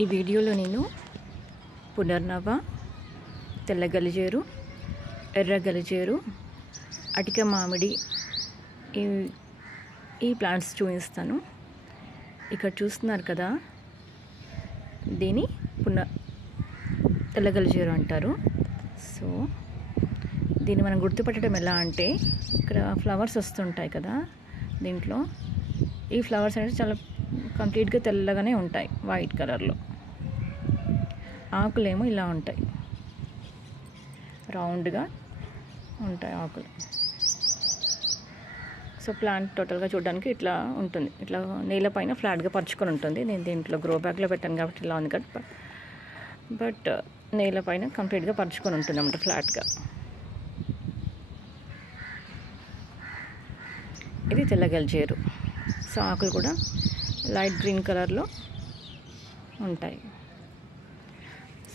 ఈ వీడియోలో నేను పునర్నవ, తెల్ల గలిజేరు, ఎర్ర గలిజేరు, అటిక మామిడి ఈ ప్లాంట్స్ చూపిస్తాను. ఇక్కడ చూస్తున్నారు కదా, దీని తెల్ల గలిజేరు అంటారు. సో దీన్ని మనం గుర్తుపట్టడం ఎలా అంటే, ఇక్కడ ఫ్లవర్స్ వస్తుంటాయి కదా, దీంట్లో ఈ ఫ్లవర్స్ అనేది చాలా కంప్లీట్గా తెల్లగానే ఉంటాయి, వైట్ కలర్లో. ఆకులేమో ఇలా ఉంటాయి, రౌండ్గా ఉంటాయి ఆకులు. సో ప్లాంట్ టోటల్గా చూడడానికి ఇట్లా ఉంటుంది, ఇట్లా నేలపైన ఫ్లాట్గా పరుచుకొని ఉంటుంది. నేను దీంట్లో గ్రో బ్యాగ్లో పెట్టాను కాబట్టి ఇలా ఉంది కదా, బట్ నేలపైన కంప్లీట్గా పరుచుకొని ఉంటుంది అన్నమాట, ఫ్లాట్గా. ఇది తెల్ల గలిజేరు. సో ఆకులు కూడా లైట్ గ్రీన్ కలర్లో ఉంటాయి.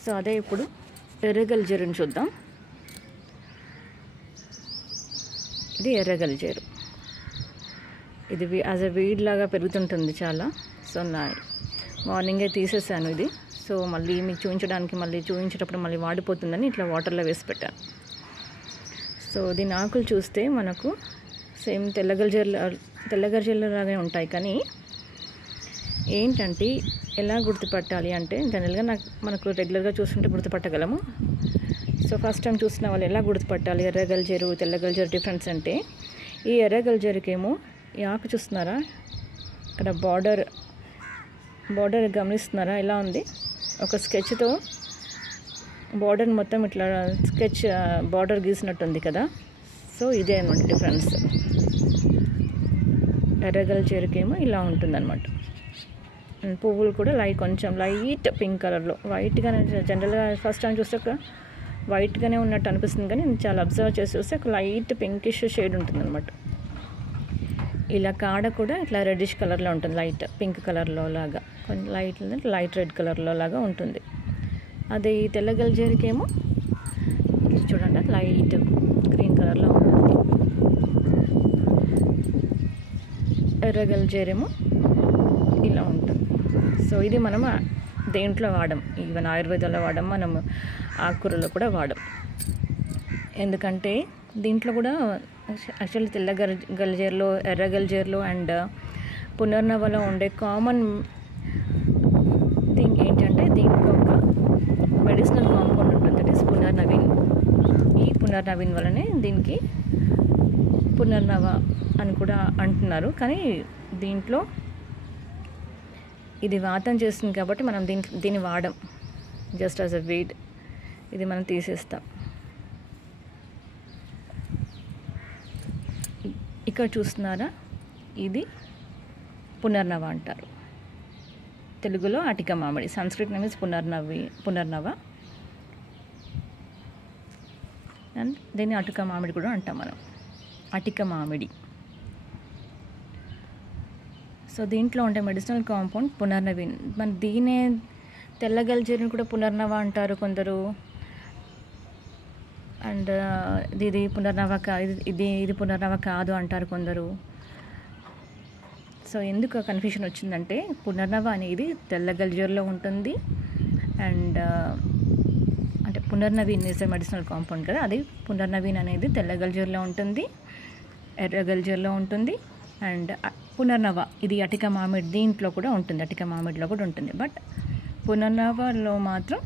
సో అదే ఇప్పుడు ఎర్ర గలిజేరుని చూద్దాం. ఇది ఎర్ర గలిజేరు. ఇది యాజ్ ఎ వీడ్ లాగా పెరుగుతుంటుంది చాలా. సో మార్నింగే తీసేసాను ఇది. సో మళ్ళీ మీకు చూపించేటప్పుడు మళ్ళీ వాడిపోతుందని ఇట్లా వాటర్లో వేసి పెట్టాను. సో దీని ఆకులు చూస్తే మనకు సేమ్ తెల్ల గలిజేరు లాగే ఉంటాయి. కానీ ఏంటంటే ఎలా గుర్తుపట్టాలి అంటే, జనరల్గా మనకు రెగ్యులర్గా చూస్తుంటే గుర్తుపట్టగలము. సో ఫస్ట్ టైం చూసిన వాళ్ళు ఎలా గుర్తుపట్టాలి ఎర్ర గలిజేరు, తెల్ల గలిజేరు డిఫరెన్స్ అంటే, ఈ ఎర్ర గలిజేరుకేమో ఈ ఆకు చూస్తున్నారా, ఇక్కడ బార్డర్ గమనిస్తున్నారా ఎలా ఉంది, ఒక స్కెచ్తో బార్డర్ మొత్తం ఇట్లా బార్డర్ గీసినట్టుంది కదా. సో ఇదే అనమాట డిఫరెన్స్. ఎర్ర గలిజేరుకేమో ఇలా ఉంటుందన్నమాట. పువ్వులు కూడా కొంచెం లైట్ పింక్ కలర్లో, వైట్గానే. జనరల్గా ఫస్ట్ టైం చూస్తే వైట్గానే ఉన్నట్టు అనిపిస్తుంది, కానీ నేను చాలా అబ్జర్వ్ చేసి చూస్తే ఒక లైట్ పింకిష్ షేడ్ ఉంటుందన్నమాట. ఇలా కాడ కూడా ఇట్లా రెడ్డిష్ కలర్లో ఉంటుంది, లైట్ పింక్ కలర్లో లాగా, కొంచెం లైట్ రెడ్ కలర్లో లాగా ఉంటుంది. అదే ఈ తెల్ల గలిజేరుకేమో చూడండి లైట్ గ్రీన్ కలర్లో ఉంటుంది. ఎర్ర గలిజేరేమో ఇలా ఉంటుంది. సో ఇది మనం దేంట్లో వాడం, ఈవెన్ ఆయుర్వేదంలో వాడం, మనం ఆకుకూరలో కూడా వాడం. ఎందుకంటే దీంట్లో కూడా యాక్చువల్లీ తెల్ల గలిజేరులో, ఎర్ర గలిజేరులో అండ్ పునర్నవలో ఉండే కామన్ థింగ్ ఏంటంటే, దీనికి ఒక మెడిసినల్ కాంపౌండ్ ఉంటుంది, దట్ ఈస్ పునర్నవిన్. ఈ పునర్నవిన్ వల్లనే దీనికి పునర్నవ అని కూడా అంటున్నారు. కానీ దీంట్లో ఇది వాతం చేస్తుంది కాబట్టి మనం దీన్ని వాడం, జస్ట్ యాజ్ అ వీడ్. ఇది మనం తీసేస్తాం. ఇక్కడ చూస్తున్నారా, ఇది పునర్నవ అంటారు. తెలుగులో అటిక మామిడి, Sanskrit name is punarnava, and దీన్ని అటిక మామిడి కూడా అంటాం మనం, అటిక మామిడి. సో దీంట్లో ఉండే మెడిసినల్ కాంపౌండ్ పునర్నవిన్. మన దీనే తెల్ల గలిజేరుని కూడా పునర్నవ అంటారు కొందరు, అండ్ ఇది పునర్నవ ఇది పునర్నవ కాదు అంటారు కొందరు. సో ఎందుకు కన్ఫ్యూషన్ వచ్చిందంటే, పునర్నవ అనేది తెల్ల గలిజేరులో ఉంటుంది, అండ్ అంటే పునర్నవీన్ ఇస్ ఎ మెడిసినల్ కాంపౌండ్ కదా, అది పునర్నవీన్ అనేది తెల్ల గలిజేరులో ఉంటుంది, ఎర్ర గలిజేరులో ఉంటుంది, అండ్ పునర్నవ ఇది అటిక మామిడి దీంట్లో కూడా ఉంటుంది, అటిక మామిడిలో కూడా ఉంటుంది. బట్ పునర్నవలో మాత్రం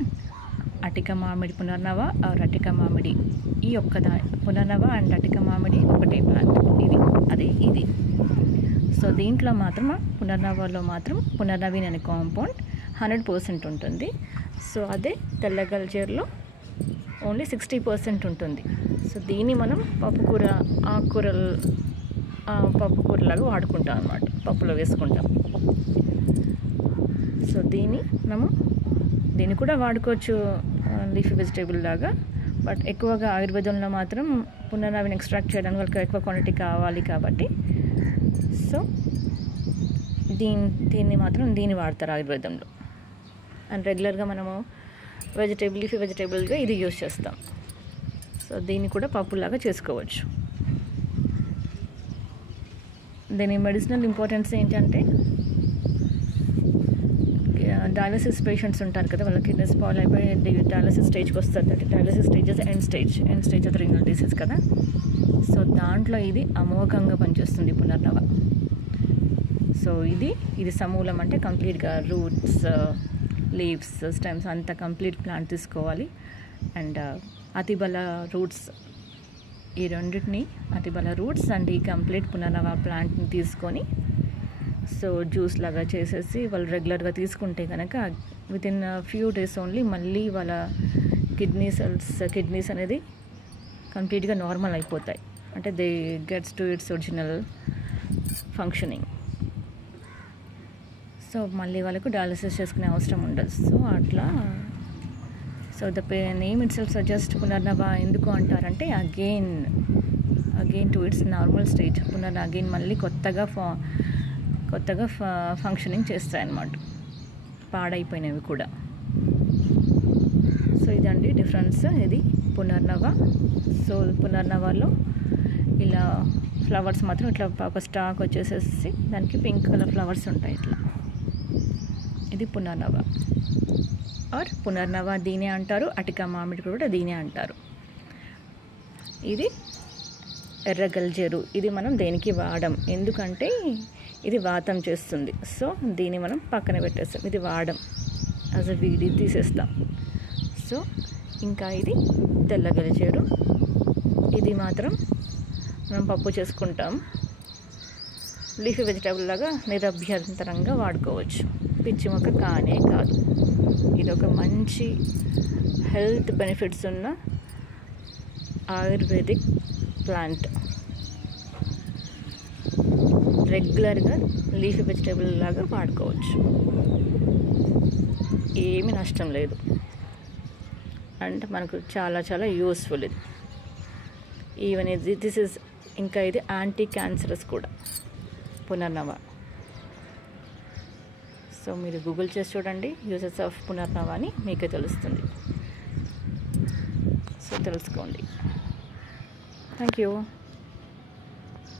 అటిక మామిడి, పునర్నవ ఆర్ అటిక మామిడి, ఈ పునర్నవ అండ్ అటిక మామిడి ఒకటే ప్లాంట్, ఇది. సో దీంట్లో మాత్రం పునర్నవలో మాత్రం పునర్నవీన్ అనే కాంపౌండ్ 100% ఉంటుంది. సో అదే తెల్ల గలిజేరులో ఓన్లీ 60% ఉంటుంది. సో దీన్ని మనం పప్పుకూరలాగా వాడుకుంటాం అన్నమాట, పప్పులో వేసుకుంటాం. సో దీన్ని కూడా వాడుకోవచ్చు లీఫీ వెజిటేబుల్ లాగా. బట్ ఎక్కువగా ఆయుర్వేదంలో మాత్రం పునర్నవిని ఎక్స్ట్రాక్ట్ చేయడానికి వాళ్ళకి ఎక్కువ క్వాంటిటీ కావాలి కాబట్టి, సో దీన్ని వాడతారు ఆయుర్వేదంలో. అండ్ రెగ్యులర్గా మనము లీఫీ వెజిటేబుల్గా ఇది యూజ్ చేస్తాం. సో దీన్ని కూడా పప్పులాగా చేసుకోవచ్చు. దీని మెడిసినల్ ఇంపార్టెన్స్ ఏంటంటే, డయాలసిస్ పేషెంట్స్ ఉంటారు కదా, వాళ్ళ కిడ్నీస్ పాల్ అయిపోయి డయాలసిస్ స్టేజ్కి వస్తుంది. అంటే dialysis stages end stage of renal disease కదా. సో దాంట్లో ఇది అమోఘంగా పనిచేస్తుంది పునర్నవ. సో ఇది సమూలం అంటే కంప్లీట్గా రూట్స్, లీవ్స్, స్టెమ్స్ అంతా కంప్లీట్ ప్లాంట్ తీసుకోవాలి. అండ్ అతిబల రూట్స్, ఈ రెండింటిని అతిబల రూట్స్ అండ్ ఈ కంప్లీట్ పునర్నవ ప్లాంట్ని తీసుకొని సో జ్యూస్ లాగా చేసేసి వాళ్ళు రెగ్యులర్గా తీసుకుంటే కనుక వితిన్ ఫ్యూ డేస్ ఓన్లీ మళ్ళీ వాళ్ళ కిడ్నీస్ అనేది కంప్లీట్గా నార్మల్ అయిపోతాయి. అంటే they gets to its original functioning. So మళ్ళీ వాళ్ళకు డయాలసిస్ చేసుకునే అవసరం ఉండదు. సో అట్లా the name itself suggest Punarnava ఎందుకు అంటారంటే again to its normal stage. Again మళ్ళీ కొత్తగా ఫంక్షనింగ్ చేస్తాయన్నమాట, పాడైపోయినవి కూడా. సో ఇదండి డిఫరెన్స్, ఇది పునర్నవ. సో పునర్నవలో ఇలా ఫ్లవర్స్ మాత్రం ఇట్లా ఒక స్టాక్ వచ్చేసేసి దానికి పింక్ కలర్ ఫ్లవర్స్ ఉంటాయి ఇట్లా. ఇది పునర్నవ ఆర్ పునర్నవ దీనే అంటారు. అటికా మామిడి కూడా దీనే అంటారు. ఇది ఎర్రగల్జేరు, ఇది మనం దేనికి వాడం, ఎందుకంటే ఇది వాతం చేస్తుంది. సో దీన్ని మనం పక్కన పెట్టేస్తాం, ఇది వాడం, యాజ్ అ వీడి తీసేస్తాం. సో ఇంకా ఇది తెల్లగల్జేరు, ఇది మాత్రం మనం పప్పు చేసుకుంటాం. లీఫీ వెజిటేబుల్ లాగా నిరభ్యంతరంగా వాడుకోవచ్చు, పిచ్చి మొక్క కానే కాదు. ఇది ఒక మంచి హెల్త్ బెనిఫిట్స్ ఉన్న ఆయుర్వేదిక్ ప్లాంట్. రెగ్యులర్గా లీఫీ వెజిటేబుల్ లాగా వాడుకోవచ్చు, ఏమీ నష్టం లేదు. అండ్ మనకు చాలా చాలా యూస్ఫుల్ ఇది. ఈవెన్ దిస్ ఈజ్ ఇంకా ఇది యాంటీ క్యాన్సరస్ కూడా పునర్నవ. సో మీరు గూగుల్ చేసి చూడండి, యూజెస్ ఆఫ్ పునర్నవ అని మీకే తెలుస్తుంది. సో తెలుసుకోండి. Thank you.